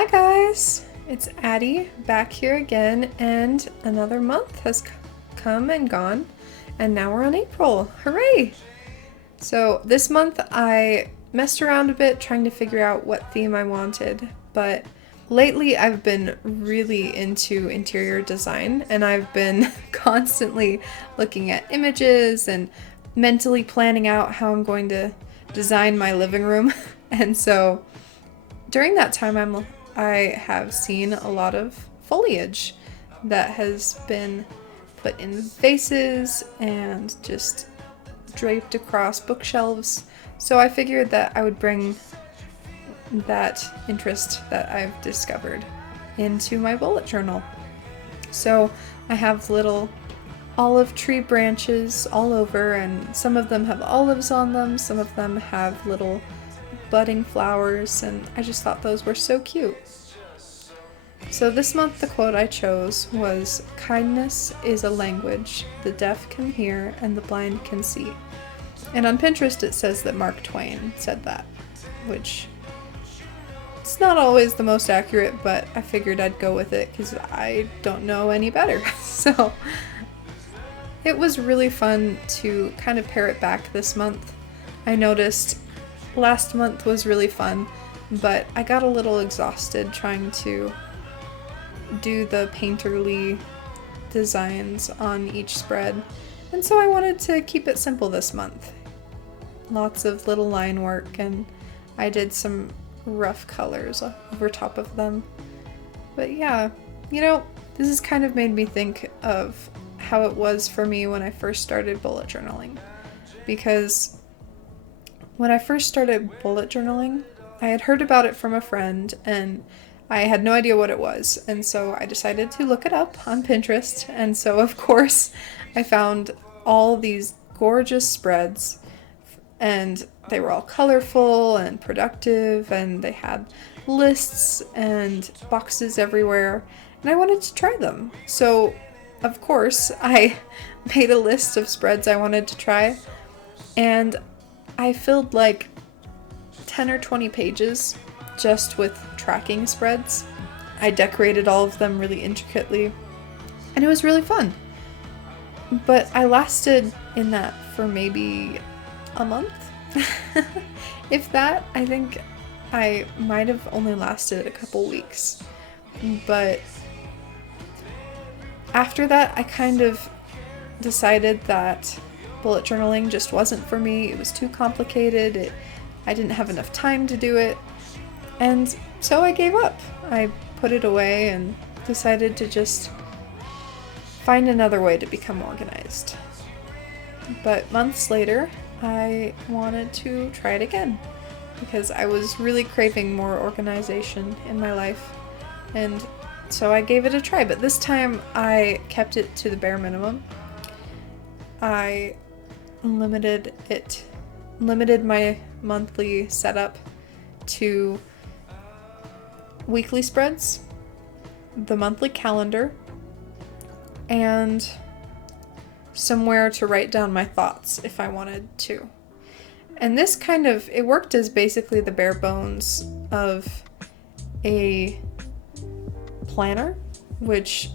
Hi guys, it's Addie back here again, and another month has come and gone, and now we're on April. Hooray! So this month I messed around a bit trying to figure out what theme I wanted, but lately I've been really into interior design, and I've been constantly looking at images and mentally planning out how I'm going to design my living room. And so during that time I have seen a lot of foliage that has been put in vases and just draped across bookshelves. So I figured that I would bring that interest that I've discovered into my bullet journal. So I have little olive tree branches all over, and some of them have olives on them, some of them have little budding flowers, and I just thought those were so cute. So this month the quote I chose was, "Kindness is a language the deaf can hear and the blind can see." And on Pinterest it says that Mark Twain said that, which it's not always the most accurate, but I figured I'd go with it because I don't know any better. So it was really fun to kind of pare it back this month. I noticed last month was really fun, but I got a little exhausted trying to do the painterly designs on each spread, and so I wanted to keep it simple this month. Lots of little line work, and I did some rough colors over top of them. But yeah, this has kind of made me think of how it was for me when I first started bullet journaling, because when I first started bullet journaling, I had heard about it from a friend and I had no idea what it was. And so I decided to look it up on Pinterest. And so, of course, I found all these gorgeous spreads, and they were all colorful and productive, and they had lists and boxes everywhere. And I wanted to try them. So, of course, I made a list of spreads I wanted to try, and I filled like 10 or 20 pages just with tracking spreads. I decorated all of them really intricately, and it was really fun. But I lasted in that for maybe a month. If that, I think I might have only lasted a couple weeks. But after that, I kind of decided that bullet journaling just wasn't for me. It was too complicated. I didn't have enough time to do it. And so I gave up. I put it away and decided to just find another way to become organized. But months later, I wanted to try it again because I was really craving more organization in my life. And so I gave it a try, but this time I kept it to the bare minimum. I limited my monthly setup to weekly spreads, the monthly calendar, and somewhere to write down my thoughts if I wanted to. And this it worked as basically the bare bones of a planner, which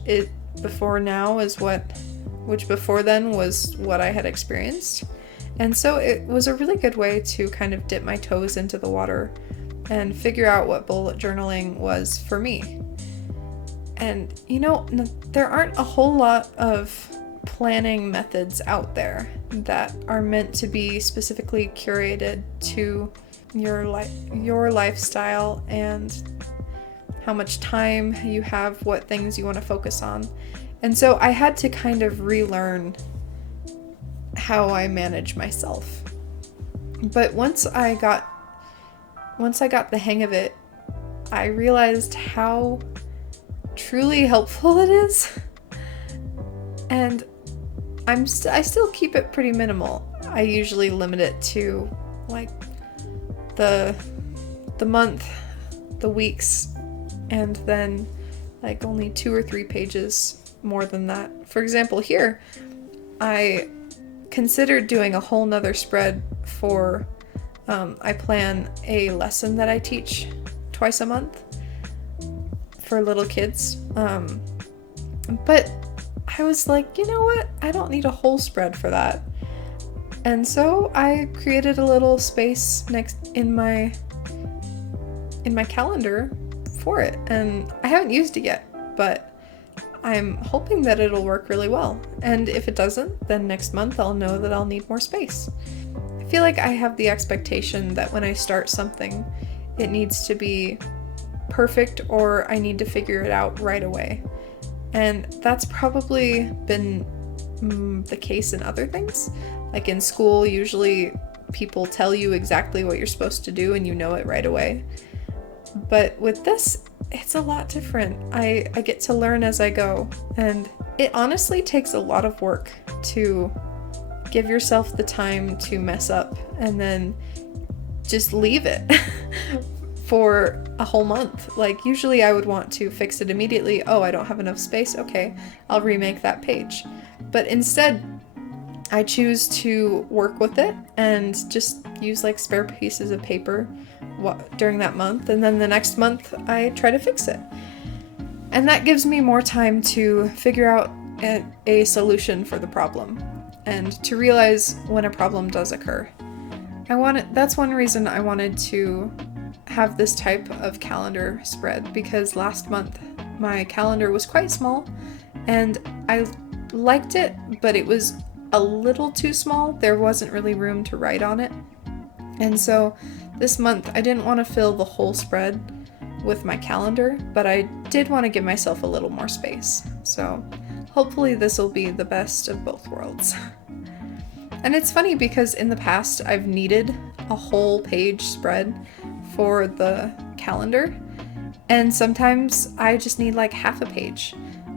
before then was what I had experienced. And so it was a really good way to kind of dip my toes into the water and figure out what bullet journaling was for me. And there aren't a whole lot of planning methods out there that are meant to be specifically curated to your lifestyle and how much time you have, what things you want to focus on. And so I had to kind of relearn how I manage myself. But once I got the hang of it, I realized how truly helpful it is. And I still keep it pretty minimal. I usually limit it to like the month, the weeks, and then like only 2 or 3 pages more than that. For example, here I considered doing a whole nother spread for I plan a lesson that I teach twice a month, for little kids. But I was like, you know what? I don't need a whole spread for that. And so I created a little space next in my calendar for it. And I haven't used it yet, but I'm hoping that it'll work really well. And if it doesn't, then next month I'll know that I'll need more space. I feel like I have the expectation that when I start something, it needs to be perfect or I need to figure it out right away. And that's probably been the case in other things. Like in school, usually people tell you exactly what you're supposed to do and you know it right away. But with this, it's a lot different. I get to learn as I go. And it honestly takes a lot of work to give yourself the time to mess up and then just leave it for a whole month. Like usually I would want to fix it immediately. Oh, I don't have enough space. Okay, I'll remake that page. But instead, I choose to work with it and just use like spare pieces of paper during that month, and then the next month I try to fix it. And that gives me more time to figure out a solution for the problem and to realize when a problem does occur. That's one reason I wanted to have this type of calendar spread, because last month my calendar was quite small and I liked it, but it was a little too small. There wasn't really room to write on it. And so this month I didn't want to fill the whole spread with my calendar, but I did want to give myself a little more space. So hopefully this will be the best of both worlds. And it's funny because in the past I've needed a whole page spread for the calendar, and sometimes I just need like half a page,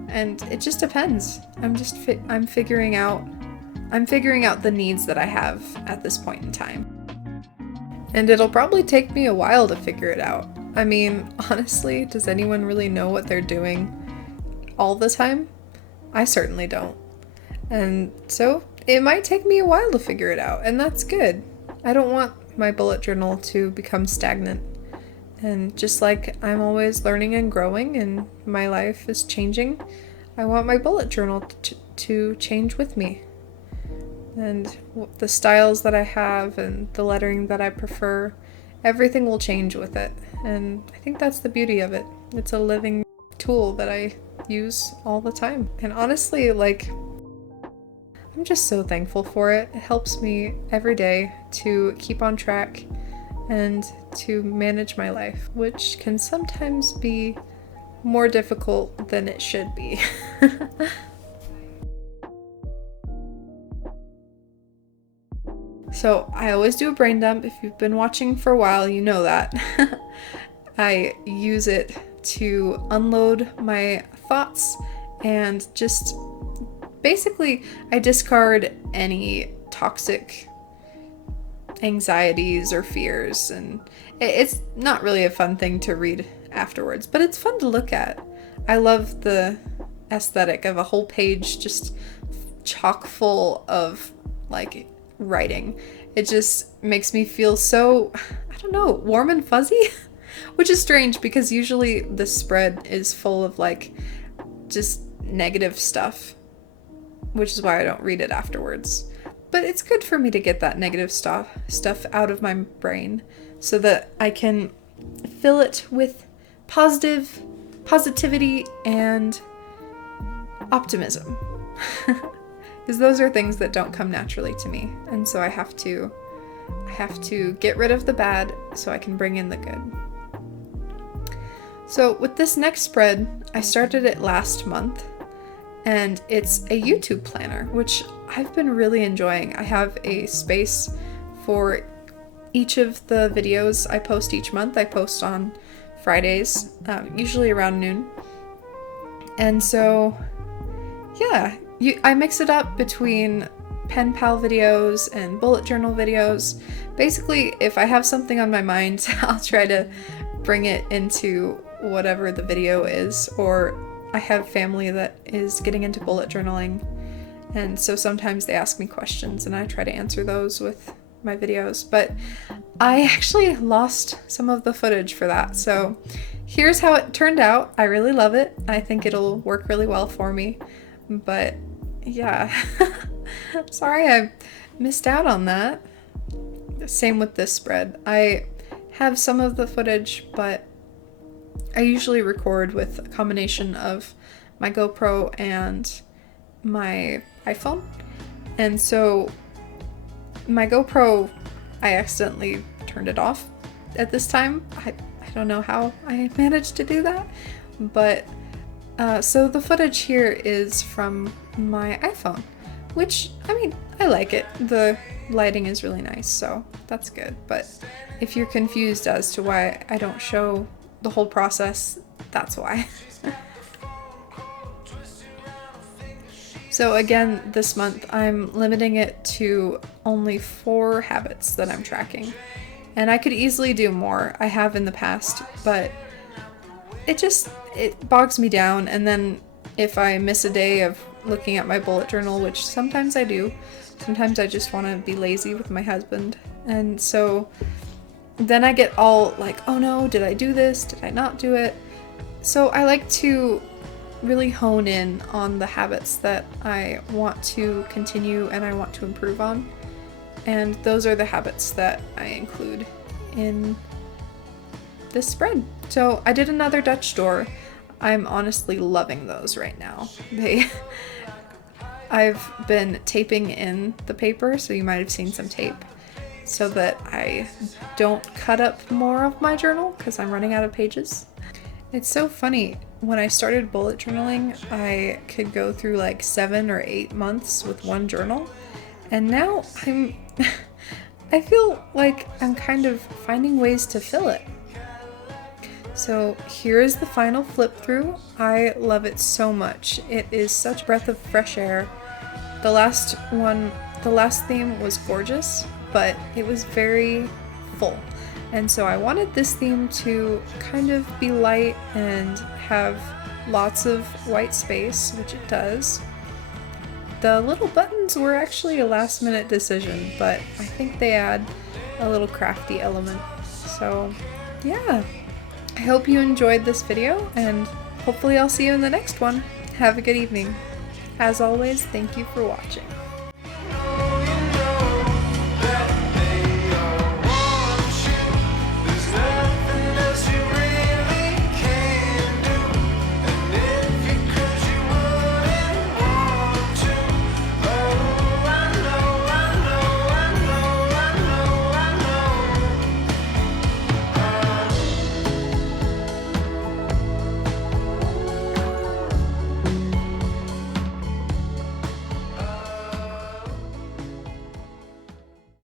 and it just depends. I'm figuring out the needs that I have at this point in time. And it'll probably take me a while to figure it out. I mean, honestly, does anyone really know what they're doing all the time? I certainly don't. And so it might take me a while to figure it out, and that's good. I don't want my bullet journal to become stagnant. And just like I'm always learning and growing and my life is changing, I want my bullet journal to change with me. And the styles that I have and the lettering that I prefer, everything will change with it. And I think that's the beauty of it. It's a living tool that I use all the time. And honestly, like, I'm just so thankful for it. It helps me every day to keep on track and to manage my life, which can sometimes be more difficult than it should be. So I always do a brain dump. If you've been watching for a while, you know that. I use it to unload my thoughts and just basically I discard any toxic anxieties or fears, and it's not really a fun thing to read afterwards, but it's fun to look at. I love the aesthetic of a whole page just chock full of like writing. It just makes me feel so, I don't know, warm and fuzzy, which is strange because usually the spread is full of like just negative stuff, which is why I don't read it afterwards. But it's good for me to get that negative stuff out of my brain so that I can fill it with positivity and optimism. Because those are things that don't come naturally to me. And so I have to get rid of the bad so I can bring in the good. So with this next spread, I started it last month, and it's a YouTube planner, which I've been really enjoying. I have a space for each of the videos I post each month. I post on Fridays, usually around noon. And so, yeah, I mix it up between pen pal videos and bullet journal videos. Basically, if I have something on my mind, I'll try to bring it into whatever the video is, or I have family that is getting into bullet journaling, and so sometimes they ask me questions and I try to answer those with my videos, but I actually lost some of the footage for that. So here's how it turned out. I really love it. I think it'll work really well for me, but yeah, sorry I missed out on that. Same with this spread. I have some of the footage, but I usually record with a combination of my GoPro and my iPhone. And so my GoPro, I accidentally turned it off at this time. I don't know how I managed to do that, but so the footage here is from my iPhone, which, I mean, I like it. The lighting is really nice, so that's good. But if you're confused as to why I don't show the whole process, that's why. So again, this month I'm limiting it to only 4 habits that I'm tracking. And I could easily do more. I have in the past, but it bogs me down. And then if I miss a day of looking at my bullet journal, which sometimes I do, sometimes I just want to be lazy with my husband. And so then I get all like, oh no, did I do this? Did I not do it? So I like to really hone in on the habits that I want to continue and I want to improve on. And those are the habits that I include in this spread. So I did another Dutch door. I'm honestly loving those right now. I've been taping in the paper, so you might have seen some tape, so that I don't cut up more of my journal because I'm running out of pages. It's so funny. When I started bullet journaling, I could go through like 7 or 8 months with one journal, and now I feel like I'm kind of finding ways to fill it. So here is the final flip through. I love it so much. It is such a breath of fresh air. The last theme was gorgeous, but it was very full. And so I wanted this theme to kind of be light and have lots of white space, which it does. The little buttons were actually a last minute decision, but I think they add a little crafty element. So yeah, I hope you enjoyed this video, and hopefully I'll see you in the next one. Have a good evening. As always, thank you for watching.